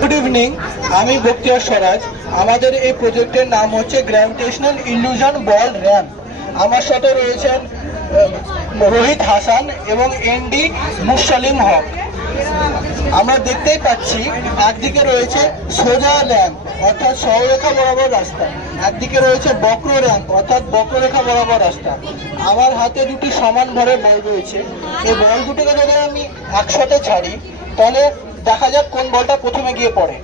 Good evening, আমি বক্তিয়ার স্বরাজ। আমাদের এই প্রজেক্টের নাম হচ্ছে গ্র্যাভিটেশনাল ইলিউশন বল র্যাম্প। আমার সাথে রয়েছেন রোহিত হাসান এবং এনডি মুশালিম হক। আমরা দেখতেই পাচ্ছি একদিকে রয়েছে সোজা র্যাম্প অর্থাৎ সরলরেখা বরাবর রাস্তা, একদিকে রয়েছে বক্র র্যাম্প অর্থাৎ বক্ররেখা বরাবর রাস্তা। আমার হাতে দুটি সমান ভরের বল রয়েছে। এই বল দুটিকে যদি আমি একসাথে ছাড়ি তাহলে দেখা যাক কোন বলটা প্রথমে গিয়ে পড়ে।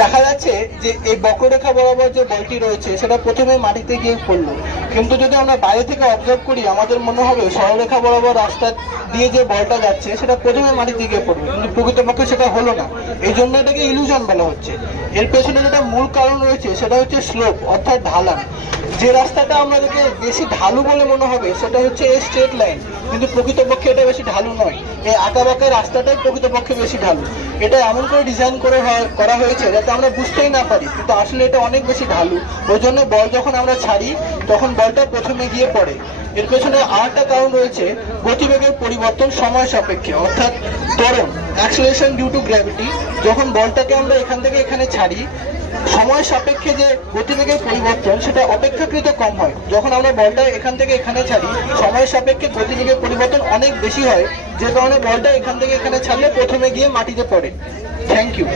দেখা যাচ্ছে যে এই বক্ররেখা বরাবর যে বলটি রয়েছে সেটা প্রথমে মাটিতে গিয়ে পড়লো, কিন্তু যদি আমরা বাইরে থেকে অবজার্ভ করি আমাদের মনে হবে সরলরেখা বরাবর রাস্তা দিয়ে যে বলটা যাচ্ছে সেটা প্রথমে মাটিতে গিয়ে পড়বে, কিন্তু প্রকৃতপক্ষে সেটা হলো না। এই জন্য এটাকে ইলিউশন বলা হচ্ছে। এর পেছনে যেটা মূল কারণ রয়েছে সেটা হচ্ছে স্লোপ অর্থাৎ ঢালান। যে রাস্তাটা আমাদেরকে বেশি ঢালু বলে মনে হবে সেটা হচ্ছে এই স্ট্রেট লাইন, কিন্তু প্রকৃতপক্ষে এটা বেশি ঢালু নয়। এই আঁকা বাঁকা রাস্তাটাই প্রকৃতপক্ষে বেশি ঢালু। এটা এমন করে ডিজাইন করা হয়েছে যাতে আমরা বুঝতেই না পারি, কিন্তু আসলে এটা অনেক বেশি ঢালু। ওই জন্য বল যখন আমরা ছাড়ি তখন বলটা প্রথমে গিয়ে পড়ে। এর পেছনে আরেকটা কারণ রয়েছে গতিবেগের পরিবর্তন সময় সাপেক্ষে অর্থাৎ ত্বরণ, অ্যাক্সিলারেশন ডিউ টু গ্র্যাভিটি। যখন বলটাকে আমরা এখান থেকে এখানে ছাড়ি সময় সাপেক্ষে যে গতিবেগের পরিবর্তন সেটা অপেক্ষাকৃত কম হয়। যখন আমরা বলটা এখান থেকে এখানে ছাড়ি সময় সাপেক্ষে গতিবেগের পরিবর্তন অনেক বেশি হয়, যে কারণে বলটা এখান থেকে এখানে ছাড়লে প্রথমে গিয়ে মাটিতে পড়ে। Thank you.